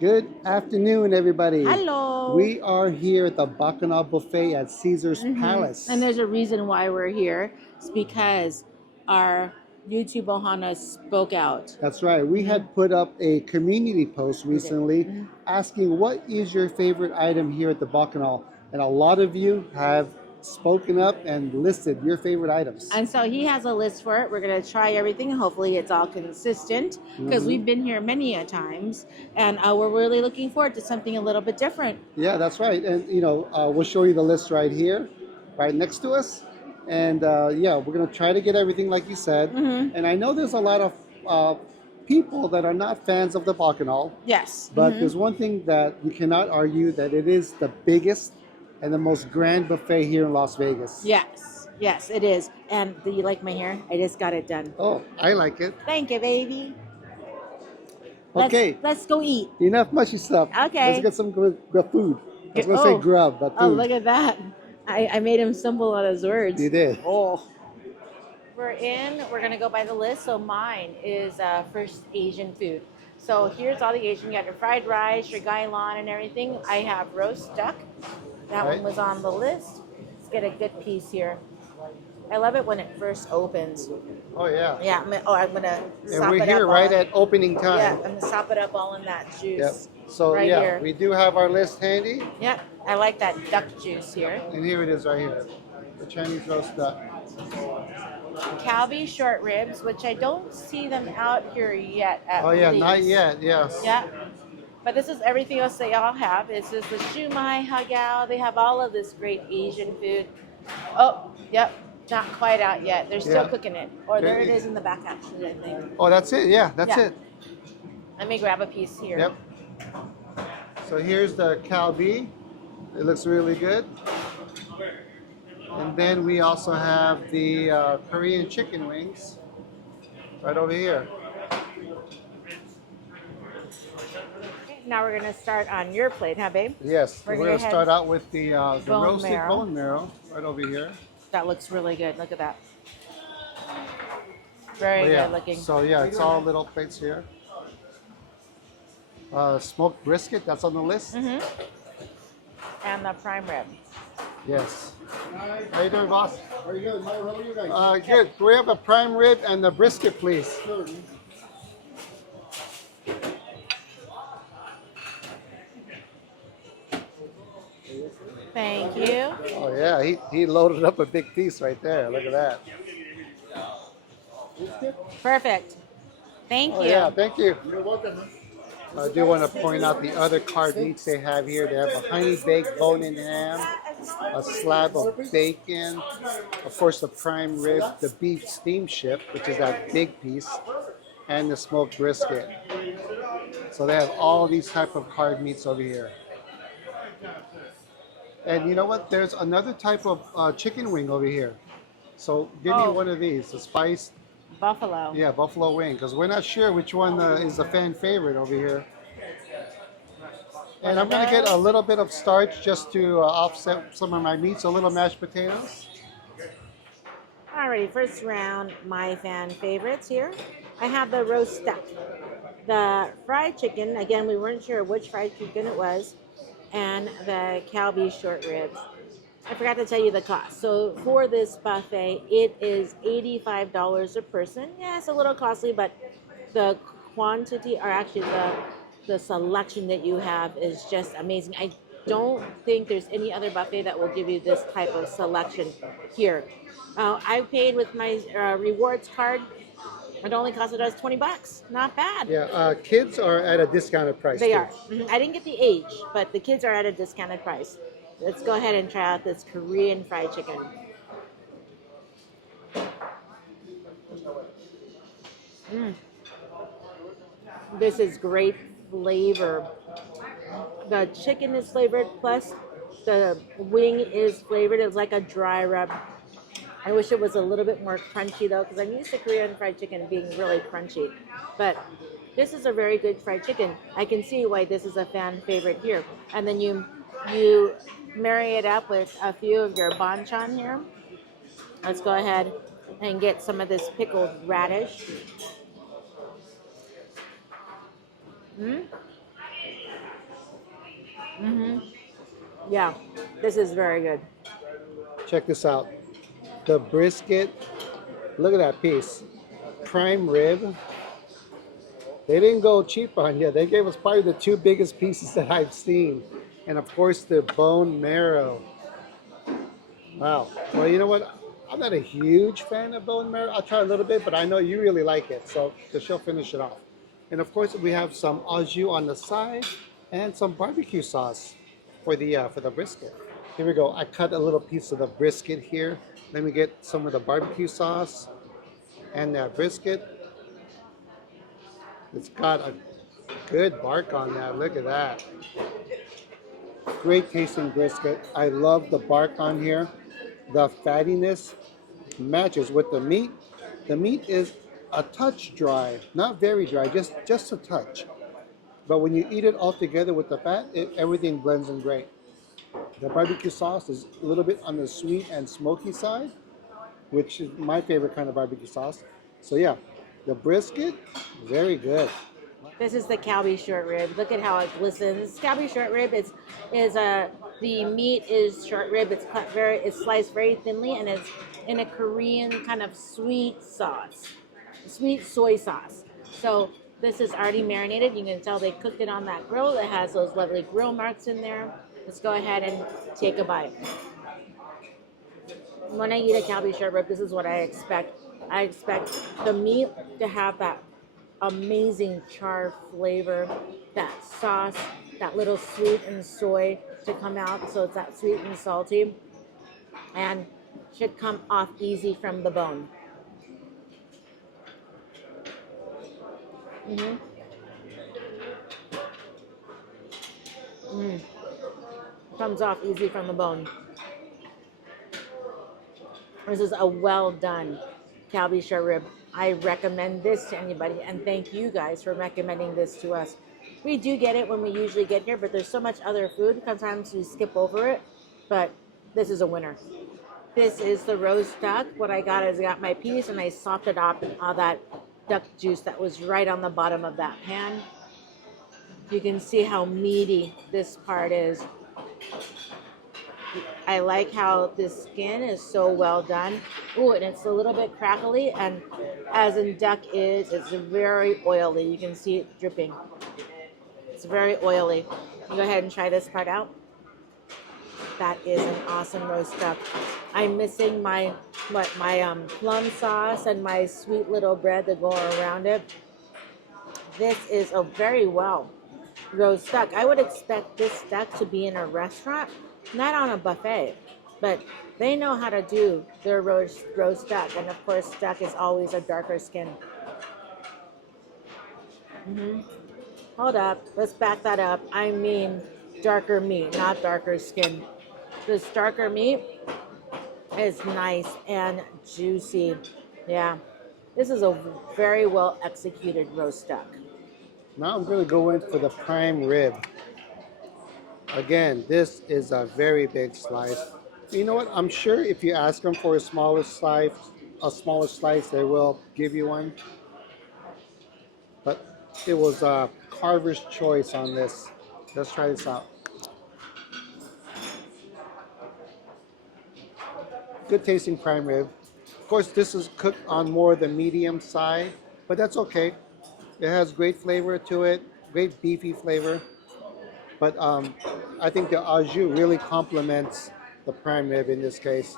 Good afternoon, everybody. Hello. We are here at the Bacchanal Buffet at Caesar's Palace. And there's a reason why we're here. It's because our YouTube Ohana spoke out. That's right. We had put up a community post recently asking what is your favorite item here at the Bacchanal, and a lot of you have spoken up and listed your favorite items. And so he has a list for it. We're going to try everything. Hopefully it's all consistent because we've been here many a times. And we're really looking forward to something a little bit different. Yeah, that's right. And, we'll show you the list right here, right next to us. And, yeah, we're going to try to get everything like you said. And I know there's a lot of people that are not fans of the Bacchanal. Yes. But there's one thing that you cannot argue, that it is the biggest and the most grand buffet here in Las Vegas. Yes, it is. And do you like my hair? I just got it done. Oh, I like it. Thank you, baby. Okay. Let's go eat. Enough mushy stuff. Okay. Let's get some food. I was going to say grub, but food. Oh, look at that. I made him stumble on his words. You did. Oh. We're going to go by the list. So mine is first Asian food. So here's all the Asian. You got your fried rice, your gailan and everything. I have roast duck. That one was on the list. Let's get a good piece here. I love it when it first opens. Oh, yeah. Yeah, I'm going to sop it up. And we're here right at opening time. Yeah, I'm going to sop it up all in that juice. Yep. So, right yeah, here. we do have our list handy. Yep, I like that duck juice here. And here it is right here. The Chinese roast duck. Calbee short ribs, which I don't see them out here yet at least. Not yet, yes. Yeah. But this is everything else they all have. This is the shumai, hagao. They have all of this great Asian food. Oh, yep. Not quite out yet. They're still cooking it. Or there it is in the back, actually, I think. Oh, that's it. Yeah, that's it. Let me grab a piece here. Yep. So here's the Calbee. It looks really good. And then we also have the Korean chicken wings right over here. Now we're going to start on your plate, huh, babe? Yes, we're going to start out with the roasted bone marrow right over here. That looks really good. Look at that. Very good looking. So yeah, it's all little plates here. Smoked brisket, that's on the list. And the prime rib. Yes. How you doing, boss? How are you guys? How are you guys? Good. Can we have a prime rib and the brisket, please? Sure. Thank you. Oh yeah, he loaded up a big piece right there. Look at that. Perfect. Thank you. Yeah, thank you. You're welcome. I do want to point out the other card meats they have here. They have a honey baked bone-in ham, a slab of bacon, of course the prime rib, the beef steamship, which is that big piece, and the smoked brisket. So they have all these type of card meats over here. And you know what? There's another type of chicken wing over here. So give me one of these, the spiced. Buffalo. Yeah, buffalo wing, because we're not sure which one is a fan favorite over here. And I'm going to get a little bit of starch just to offset some of my meats, a little mashed potatoes. Alrighty, first round, my fan favorites here. I have the roast duck. The fried chicken, again, we weren't sure which fried chicken it was, and the Calbee short ribs. I forgot to tell you the cost. So for this buffet, it is $85 a person. Yeah, it's a little costly, but the quantity, or actually the selection that you have is just amazing. I don't think there's any other buffet that will give you this type of selection here. I paid with my rewards card. It only costed us $20. Not bad. Yeah, kids are at a discounted price. They are. I didn't get the age, but the kids are at a discounted price. Let's go ahead and try out this Korean fried chicken. This is great flavor. The chicken is flavored, plus the wing is flavored. It's like a dry rub. I wish it was a little bit more crunchy though, because I'm used to Korean fried chicken being really crunchy. But this is a very good fried chicken. I can see why this is a fan favorite here. And then you marry it up with a few of your banchan here. Let's go ahead and get some of this pickled radish. Mm-hmm. Yeah, this is very good. Check this out. The brisket, look at that piece. Prime rib. They didn't go cheap on you. They gave us probably the two biggest pieces that I've seen. And of course, the bone marrow. Wow. Well, you know what? I'm not a huge fan of bone marrow. I'll try a little bit, but I know you really like it. So she'll finish it off. And of course, we have some au jus on the side and some barbecue sauce for the brisket. Here we go. I cut a little piece of the brisket here. Let me get some of the barbecue sauce and that brisket. It's got a good bark on that. Look at that. Great tasting brisket. I love the bark on here. The fattiness matches with the meat. The meat is a touch dry, not very dry, just a touch. But when you eat it all together with the fat, everything blends in great. The barbecue sauce is a little bit on the sweet and smoky side, which is my favorite kind of barbecue sauce. So yeah, the brisket, very good. This is the Calbee short rib. Look at how it glistens. Calbee short rib is the meat is short rib. It's cut it's sliced very thinly, and it's in a Korean kind of sweet sauce, sweet soy sauce. So this is already marinated. You can tell they cooked it on that grill. It has those lovely grill marks in there. Let's go ahead and take a bite. When I eat a Calbee short rib, this is what I expect. I expect the meat to have that amazing char flavor, that sauce, that little sweet and soy to come out, so it's that sweet and salty, and should come off easy from the bone. Mm-hmm. Comes off easy from the bone. This is a well done Calbee short rib. I recommend this to anybody, and thank you guys for recommending this to us. We do get it when we usually get here, but there's so much other food. Sometimes we skip over it, but this is a winner. This is the roast duck. What I got is I got my piece and I softened up all that duck juice that was right on the bottom of that pan. You can see how meaty this part is. I like how the skin is so well done. Ooh, and it's a little bit crackly, and as in duck is, it's very oily. You can see it dripping. It's very oily. You go ahead and try this part out. That is an awesome roast duck. I'm missing my plum sauce and my sweet little bread that go around it. This is a very well roast duck. I would expect this duck to be in a restaurant, not on a buffet, but they know how to do their roast duck. And of course, duck is always a darker skin. Hold up, let's back that up. I mean darker meat, not darker skin. This darker meat is nice and juicy. Yeah, this is a very well executed roast duck. Now I'm going to go in for the prime rib. Again, this is a very big slice. You know what? I'm sure if you ask them for a smaller slice, they will give you one. But it was a carver's choice on this. Let's try this out. Good tasting prime rib. Of course, this is cooked on more the medium side, but that's okay. It has great flavor to it, great beefy flavor. But I think the au jus really complements the prime rib in this case.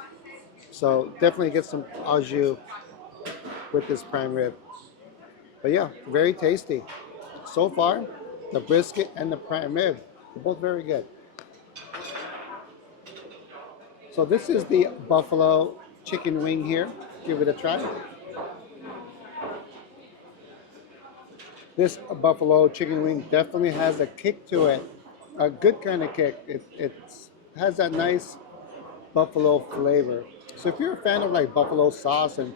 So definitely get some au jus with this prime rib. But yeah, very tasty. So far, the brisket and the prime rib are both very good. So this is the buffalo chicken wing here. Give it a try. This buffalo chicken wing definitely has a kick to it. A good kind of kick. It has that nice buffalo flavor. So if you're a fan of like buffalo sauce and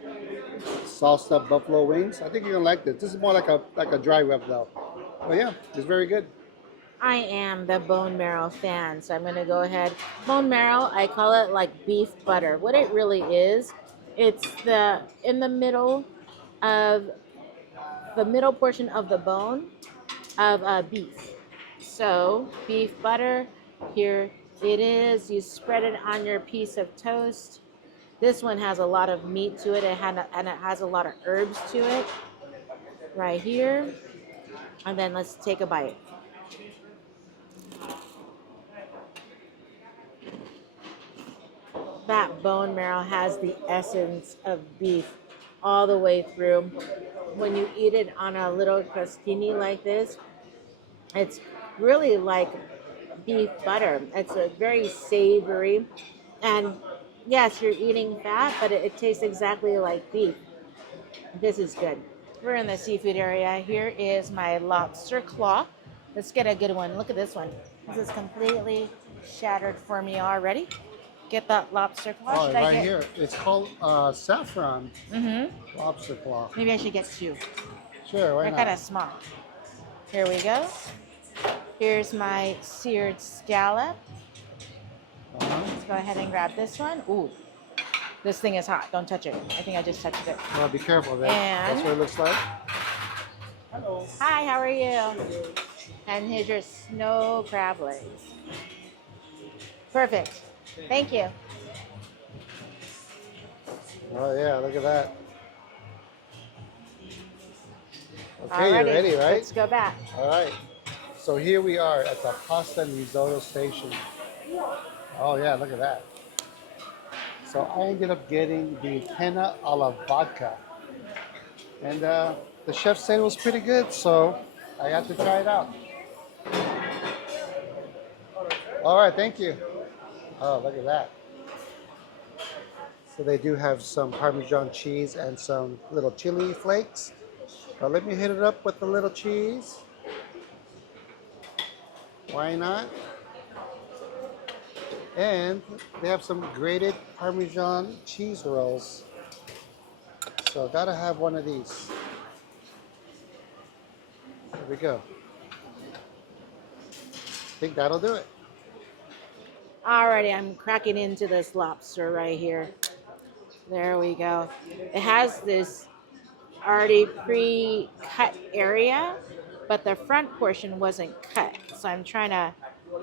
sauced up buffalo wings, I think you're gonna like this. This is more like a dry rub though. But yeah, it's very good. I am the bone marrow fan, so I'm going to go ahead. Bone marrow, I call it like beef butter. What it really is, it's in the middle of the middle portion of the bone of beef. So beef butter, Here it is. You spread it on your piece of toast. This one has a lot of meat to it, and it has a lot of herbs to it. Right here. And then let's take a bite. That bone marrow has the essence of beef all the way through. When you eat it on a little crostini like this, it's really like beef butter. It's a very savory, and yes, you're eating fat, but it tastes exactly like beef. This is good. We're in the seafood area. Here is my lobster claw. Let's get a good one. Look at this one. This is completely shattered for me already. Get that lobster claw. Oh, Should right I get? here. It's called saffron lobster claw. Maybe I should get two. Sure, why They're kind of not? small. Here we go. Here's my seared scallop. Let's go ahead and grab this one. Ooh, this thing is hot. Don't touch it. I think I just touched it. Well, be careful there. And- That's what it looks like. Hi, how are you? And here's your snow crab legs. Perfect. Thank you. Oh yeah, look at that. Okay, Alrighty, you're ready, right? Let's go back. All right. So here we are at the pasta and risotto station. Oh yeah, look at that. So I ended up getting the penna alla vodka. And the chef said it was pretty good, so I got to try it out. All right, thank you. Oh, look at that. So they do have some Parmesan cheese and some little chili flakes. Let me hit it up with the little cheese. Why not? And they have some grated Parmesan cheese rolls. So gotta have one of these. There we go. I think that'll do it. Alrighty, I'm cracking into this lobster right here. There we go. It has this already pre-cut area, but the front portion wasn't cut. So I'm trying to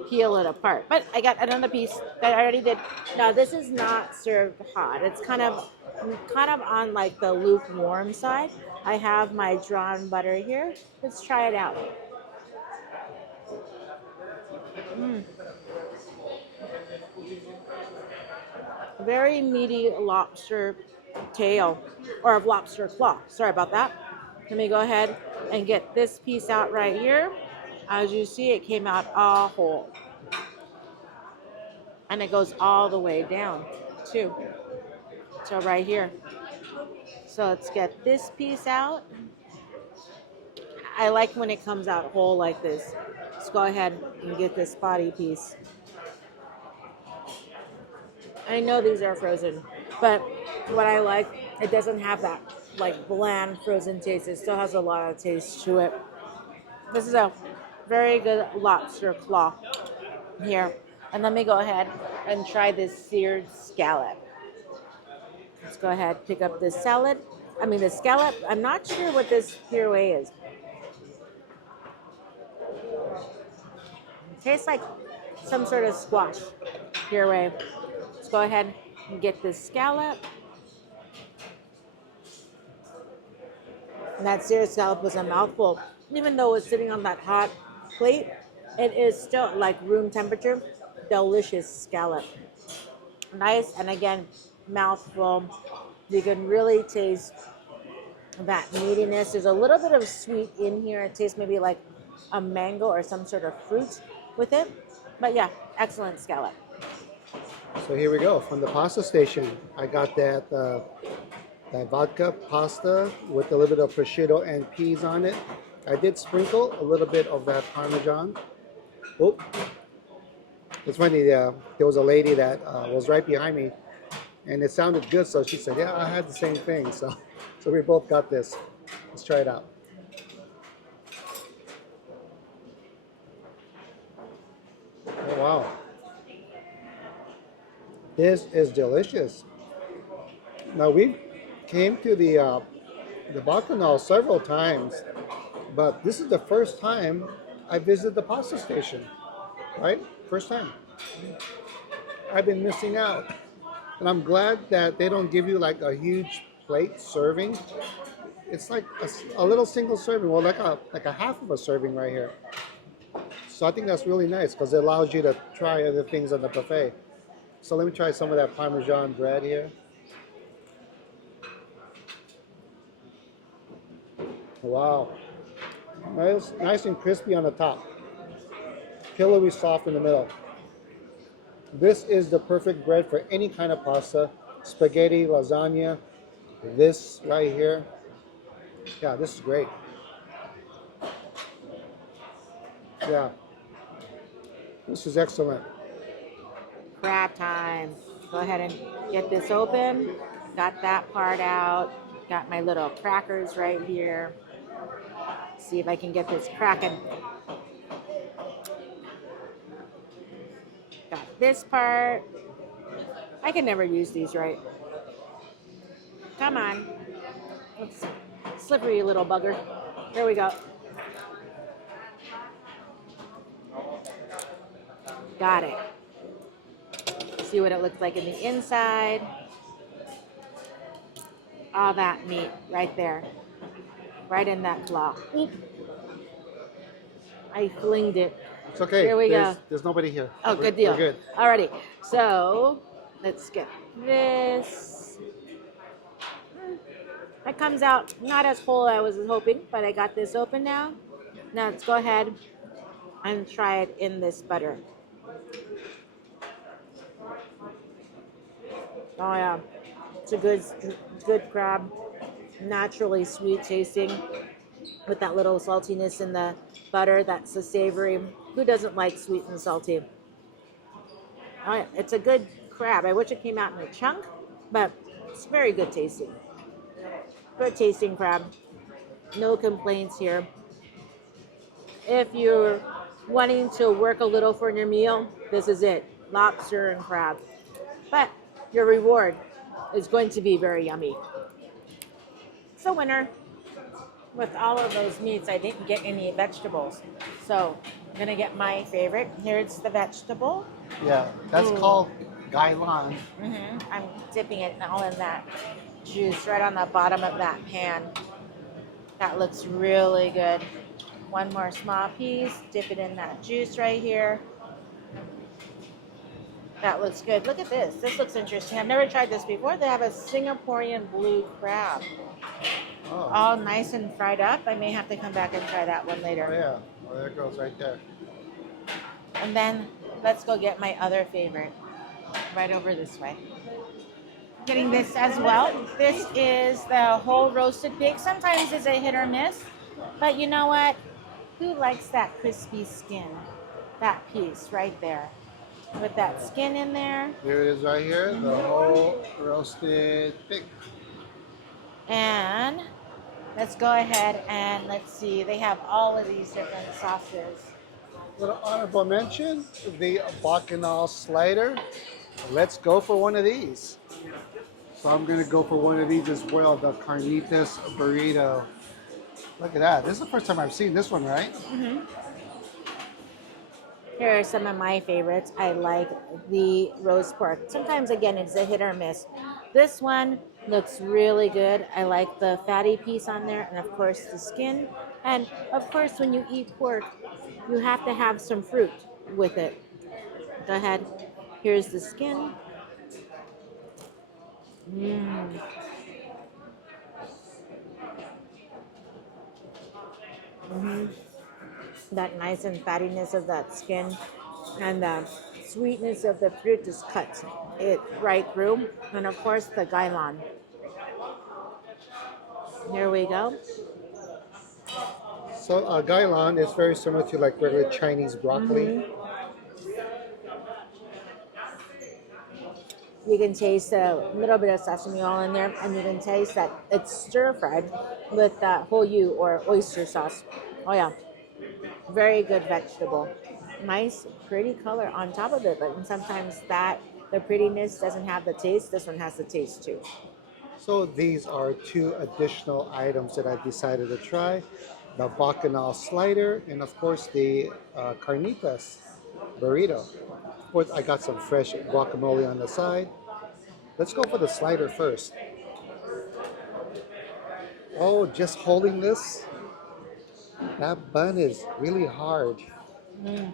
peel it apart. But I got another piece that I already did. Now this is not served hot. It's kind of on like the lukewarm side. I have my drawn butter here. Let's try it out. Very meaty lobster tail, or lobster claw. Sorry about that. Let me go ahead and get this piece out right here. As you see, it came out all whole. And it goes all the way down, too. So right here. So let's get this piece out. I like when it comes out whole like this. Let's go ahead and get this body piece. I know these are frozen, but what I like, it doesn't have that like bland frozen taste. It still has a lot of taste to it. This is a very good lobster claw here. And let me go ahead and try this seared scallop. Let's go ahead, pick up this the scallop. I'm not sure what this puree is. It tastes like some sort of squash puree. Let's go ahead and get this scallop. And that seared scallop was a mouthful. Even though it's sitting on that hot plate, it is still like room temperature, delicious scallop. Nice, and again, mouthful. You can really taste that meatiness. There's a little bit of sweet in here. It tastes maybe like a mango or some sort of fruit with it. But yeah, excellent scallop. So here we go from the pasta station. I got that vodka pasta with a little bit of prosciutto and peas on it. I did sprinkle a little bit of that Parmesan. Oh, it's funny. There was a lady that was right behind me, and it sounded good. So she said, "Yeah, I had the same thing." So we both got this. Let's try it out. Oh wow. This is delicious. Now we came to the Bacchanal several times, but this is the first time I visited the pasta station. Right? first time. I've been missing out. And I'm glad that they don't give you like a huge plate serving. It's like a little single serving, well, like a half of a serving right here. So I think that's really nice because it allows you to try other things on the buffet. So let me try some of that Parmesan bread here. Wow. Nice and crispy on the top. Pillowy soft in the middle. This is the perfect bread for any kind of pasta. Spaghetti, lasagna. This right here. Yeah, this is great. Yeah. This is excellent. Crab time. Go ahead and get this open. Got that part out. Got my little crackers right here. See if I can get this cracking. Got this part. I can never use these right. Come on. Let's see. Slippery little bugger. There we go. Got it. See what it looks like in the inside. All that meat right there. Right in that claw. Oop. I flinged it. It's okay. Here we go. There's nobody here. Oh, good deal. We're good. Alrighty. So, let's get this. That comes out not as whole as I was hoping, but I got this open now. Now let's go ahead and try it in this butter. Oh yeah, it's a good crab, naturally sweet tasting, with that little saltiness in the butter. That's the savory. Who doesn't like sweet and salty? Oh yeah, it's a good crab. I wish it came out in a chunk, but it's very good tasting. Good tasting crab. No complaints here. If you're wanting to work a little for your meal, this is it. Lobster and crab. But your reward is going to be very yummy. It's a winner. With all of those meats, I didn't get any vegetables. So I'm going to get my favorite. Here's the vegetable. Yeah, that's called gailan. I'm dipping it all in that juice right on the bottom of that pan. That looks really good. One more small piece. Dip it in that juice right here. That looks good. Look at this. This looks interesting. I've never tried this before. They have a Singaporean blue crab. Oh. All nice and fried up. I may have to come back and try that one Oh, later. yeah. Well, there it goes right there. And then let's go get my other favorite. Right over this way. Getting this as well. This is the whole roasted pig. Sometimes it's a hit or miss. But you know what? Who likes that crispy skin? That piece right there. With that skin in there. Here it is right here, the whole roasted pig. And let's go ahead and let's see. They have all of these different sauces. Little honorable mention, the Bacchanal slider. Let's go for one of these. So I'm gonna go for one of these as well, the carnitas burrito. Look at that. This is the first time I've seen this one, right? Here are some of my favorites. I like the roast pork. Sometimes, again, it's a hit or miss. This one looks really good. I like the fatty piece on there, and of course the skin. And of course, when you eat pork, you have to have some fruit with it. Go ahead. Here's the skin. That nice and fattiness of that skin and the sweetness of the fruit just cuts it right through. And of course the gailan. Here we go. So gailan is very similar to like regular Chinese broccoli. You can taste a little bit of sesame oil in there, and you can taste that it's stir-fried with hoyu or oyster sauce. Oh yeah, very good vegetable. Nice, pretty color on top of it, but sometimes the prettiness doesn't have the taste. This one has the taste too. So these are two additional items that I decided to try. The Bacchanal slider and of course the carnitas burrito. Of course, I got some fresh guacamole on the side. Let's go for the slider first. Oh, just holding this, that bun is really hard. Mm.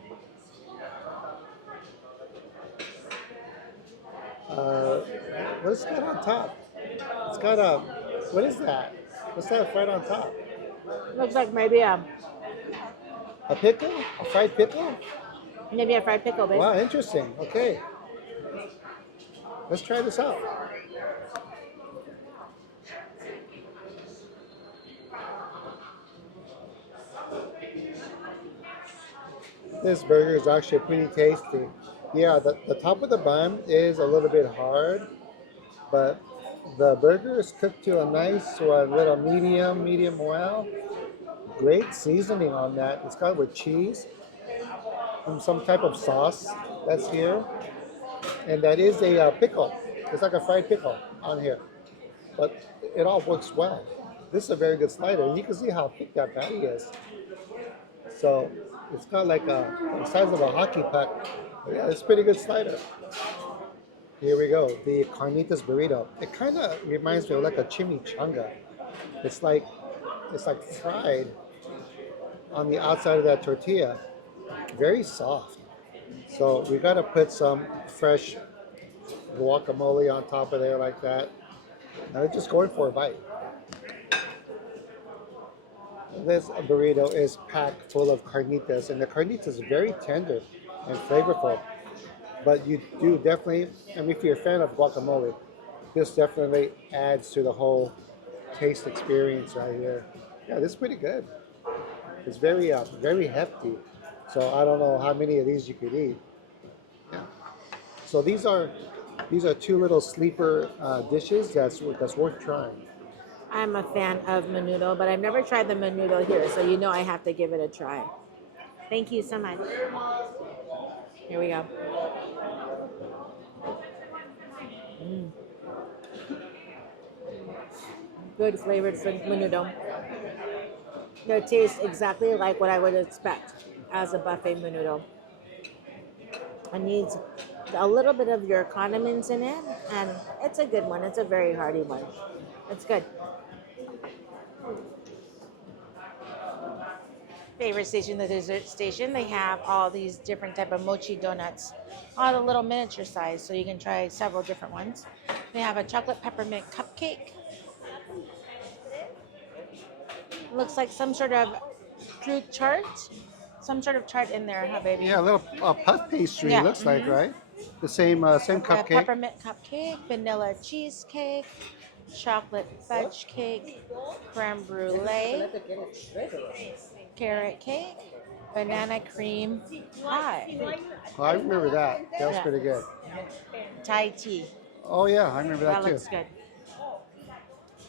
Uh, what's that on top? It's got a, what is that? What's that right on top? Looks like maybe A pickle? A fried pickle? a fried pickle, babe. Wow, interesting. Okay, let's try this out. This burger is actually pretty tasty. Yeah, the top of the bun is a little bit hard, but the burger is cooked to a nice little medium well. Great seasoning on that. It's got with cheese and some type of sauce that's here. And that is a pickle. It's like a fried pickle on here. But it all works well. This is a very good slider. And you can see how thick that patty is. So it's got like the size of a hockey puck. But yeah, it's a pretty good slider. Here we go, the carnitas burrito. It kind of reminds me of like a chimichanga. It's like fried on the outside of that tortilla, very soft. So we got to put some fresh guacamole on top of there like that. Now we're just going for a bite. This burrito is packed full of carnitas, and the carnitas is very tender and flavorful. But you do definitely, I mean, if you're a fan of guacamole, this definitely adds to the whole taste experience right here. Yeah, this is pretty good. It's very hefty. So I don't know how many of these you could eat. Yeah. So these are two little sleeper dishes that's worth trying. I'm a fan of menudo, but I've never tried the menudo here, so you know I have to give it a try. Thank you so much. Here we go. Mm. Good flavored menudo. It tastes exactly like what I would expect as a buffet menudo. It needs a little bit of your condiments in it, and it's a good one. It's a very hearty one. It's good. Favorite station, the dessert station. They have all these different type of mochi donuts, all the little miniature size, so you can try several different ones. They have a chocolate peppermint cupcake. Looks like some sort of fruit tart, some sort of tart in there, huh, baby? Yeah, a little puff pastry Yeah. looks like, right? The same The cupcake. peppermint cupcake, vanilla cheesecake, chocolate fudge cake, creme brulee, carrot cake, banana cream pie, Oh, I remember that. That was Yeah. pretty good. Thai tea. Oh yeah, I remember that That too. looks good.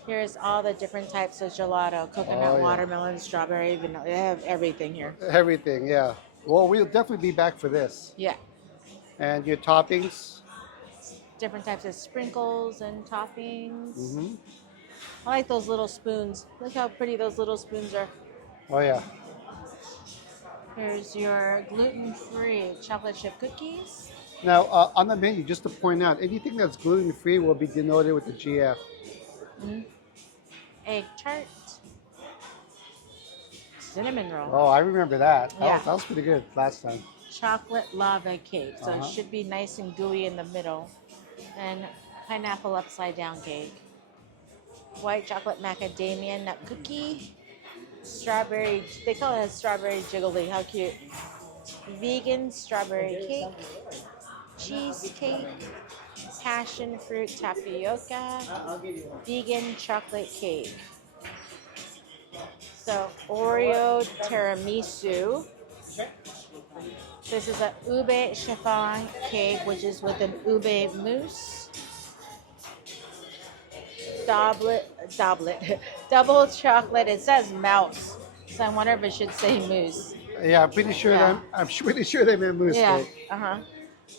Here's all the different types of gelato: coconut, Oh, yeah. watermelon, strawberry, vanilla. They have everything here. Everything, yeah. Well, we'll definitely be back for this. Yeah, And your toppings. different types of sprinkles and toppings. Hmm. I like those little spoons. Look how pretty those little spoons are. Oh yeah. Here's your gluten-free chocolate chip cookies. Now on the menu, just to point out, anything that's gluten free will be denoted with the GF. Egg tart. Cinnamon roll. Oh, I remember that. Yeah. That was pretty good last time. Chocolate lava cake. So it Uh-huh. should be nice and gooey in the middle. And pineapple upside down cake. White chocolate macadamia nut cookie. Strawberry, they call it a strawberry jiggly. How cute. Vegan strawberry cake. Cheesecake. Passion fruit tapioca. Vegan chocolate cake. So Oreo tiramisu. This is a ube chiffon cake, which is with an ube mousse. Double chocolate. It says mouse, so I wonder if it should say mousse. Yeah, I'm pretty sure Yeah. I'm pretty sure they meant mousse Yeah. cake.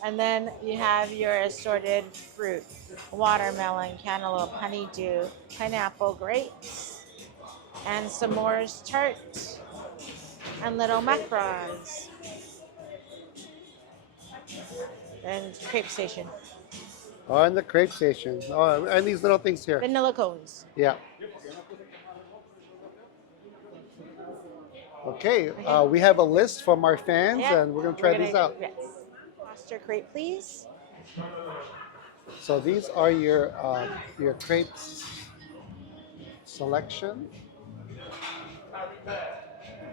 And then you have your assorted fruit: watermelon, cantaloupe, honeydew, pineapple, grapes, and s'mores tart, and little macarons. And crepe station. On the crepe station. Oh, and these little things here. Vanilla cones. Yeah. Okay, we have a list from our fans, Yeah. and we're gonna try these out. Yes. Foster crepe, please. So these are your crepes selection,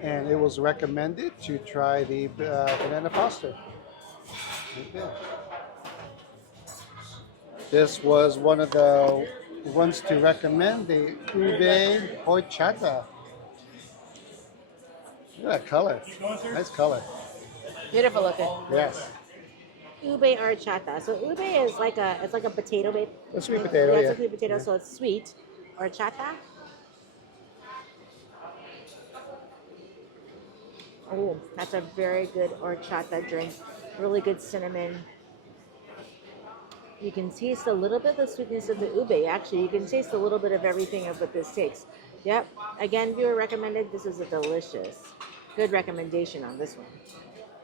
and it was recommended to try the banana foster. Okay. This was one of the ones to recommend, the ube horchata. Look at that color. Nice color. Beautiful looking. Yes. Ube horchata. So ube is like a potato, babe. A sweet potato, Yeah, yeah. it's a sweet potato, Yeah. so it's sweet. Horchata. Oh, that's a very good horchata drink. Really good cinnamon. You can taste a little bit of the sweetness of the ube. Actually, you can taste a little bit of everything of what this takes. Yep. Again, viewer recommended. This is a delicious, good recommendation on this one.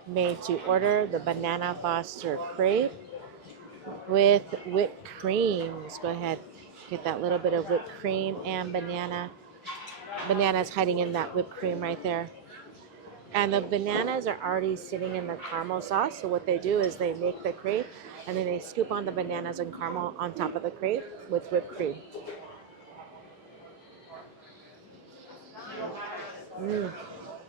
Made to order the banana foster crepe with whipped cream. Let's go ahead, get that little bit of whipped cream and banana. Banana's hiding in that whipped cream right there. And the bananas are already sitting in the caramel sauce. So what they do is they make the crepe and then they scoop on the bananas and caramel on top of the crepe with whipped cream.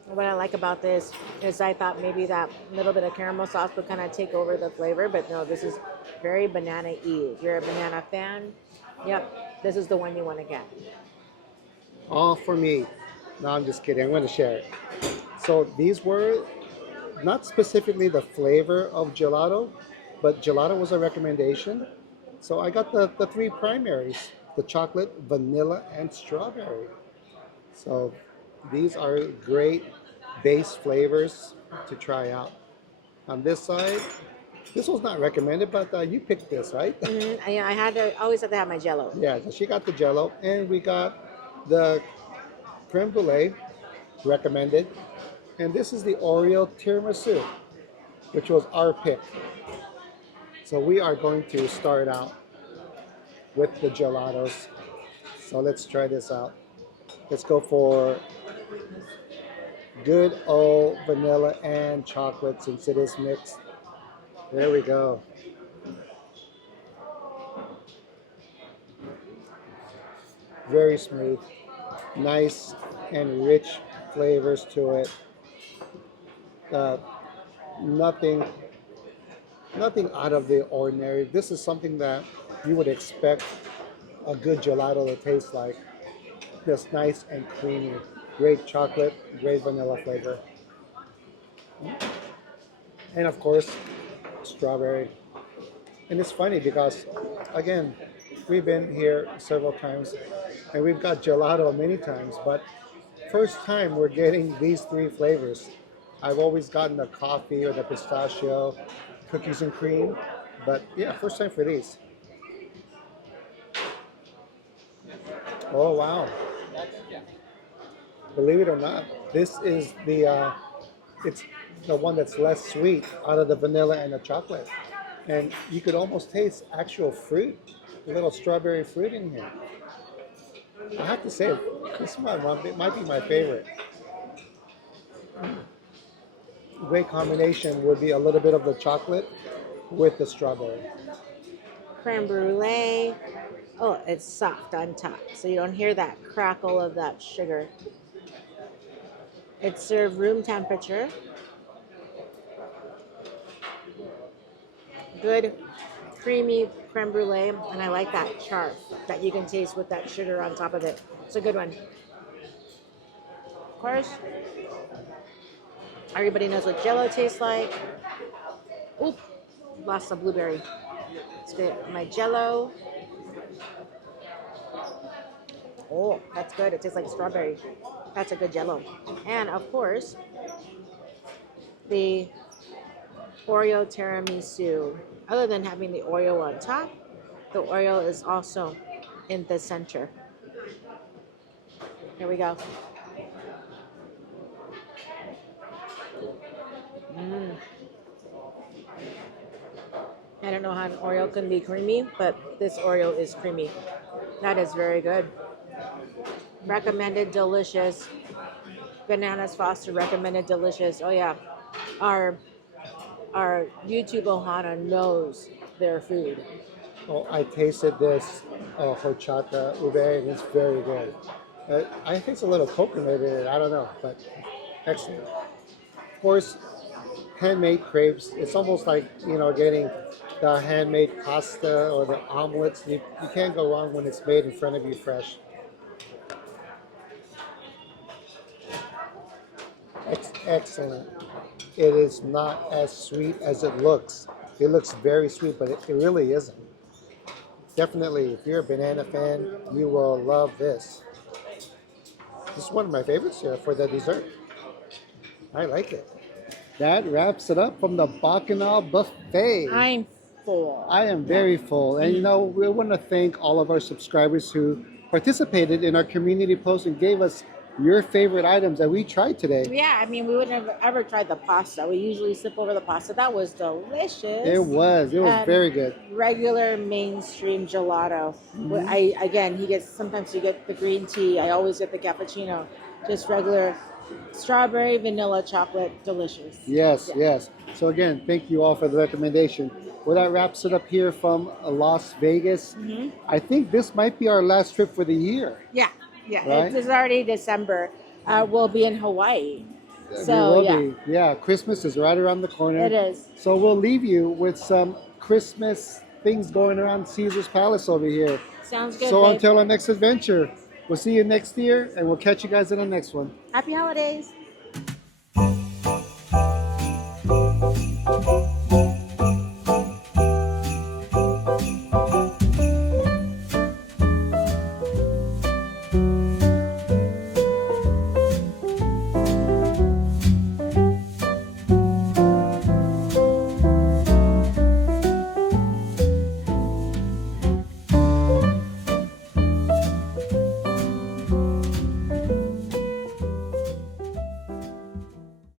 What I like about this is I thought maybe that little bit of caramel sauce would kind of take over the flavor, but no, this is very banana-y. If you're a banana fan, yep, this is the one you want to get. All for me. No, I'm just kidding. I'm going to share it. So these were not specifically the flavor of gelato, but gelato was a recommendation. So I got the three primaries, the chocolate, vanilla, and strawberry. So these are great base flavors to try out. On this side, this was not recommended, but you picked this, right? I had to always have to have my Jello. Yeah, so she got the Jello, and we got the creme brulee, recommended. And this is the Oreo tiramisu, which was our pick. So we are going to start out with the gelatos. So let's try this out. Let's go for good old vanilla and chocolate since it is mixed. There we go. Very smooth. Nice and rich flavors to it. Uh, nothing out of the ordinary. This is something that you would expect a good gelato to taste like. Just nice and creamy. Great chocolate, great vanilla flavor. And of course, strawberry. And it's funny because, again, we've been here several times and we've got gelato many times, but first time we're getting these three flavors. I've always gotten the coffee or the pistachio, cookies and cream, but yeah, first time for these. Oh wow! Believe it or not, this is it's the one that's less sweet out of the vanilla and the chocolate, and you could almost taste actual fruit, a little strawberry fruit in here. I have to say, this one might be my favorite. Great combination would be a little bit of the chocolate with the strawberry. Creme brulee. Oh, it's soft on top, so you don't hear that crackle of that sugar. It's served room temperature. Good creamy creme brulee, and I like that charf that you can taste with that sugar on top of it. It's a good one. Of course, everybody knows what Jello tastes like. Oop, lost the blueberry. Let's get my Jello. Oh, that's good. It tastes like strawberry. That's a good Jello. And of course, the Oreo tiramisu. Other than having the Oreo on top, the Oreo is also in the center. Here we go. I don't know how an Oreo can be creamy, but this Oreo is creamy. That is very good. Recommended, delicious. Bananas Foster recommended, delicious. Oh yeah, our our YouTube Ohana knows their food. Oh, I tasted this horchata ube, and it's very good. I think it's a little coconut in it. I don't know, but excellent. Of course, handmade crepes. It's almost like getting the handmade pasta or the omelets. You can't go wrong when it's made in front of you fresh. It's excellent. It is not as sweet as it looks. It looks very sweet, but it really isn't. Definitely, if you're a banana fan, you will love this. This is one of my favorites here for the dessert. I like it. That wraps it up from the Bacchanal buffet. I'm full. I am very full. And we want to thank all of our subscribers who participated in our community post and gave us your favorite items that we tried today. Yeah, I mean, we would never ever tried the pasta. We usually skip over the pasta. That was delicious. It was very good. Regular mainstream gelato. Mm-hmm. Sometimes you get the green tea. I always get the cappuccino. Just regular strawberry, vanilla, chocolate, delicious. Yes. So again, thank you all for the recommendation. Well, that wraps it up here from Las Vegas. Mm-hmm. I think this might be our last trip for the year. Yeah. Right? It's already December. We'll be in Hawaii. So, we will be. Yeah, Christmas is right around the corner. It is. So we'll leave you with some Christmas things going around Caesar's Palace over here. Sounds good. So until our next adventure, we'll see you next year, and we'll catch you guys in the next one. Happy holidays.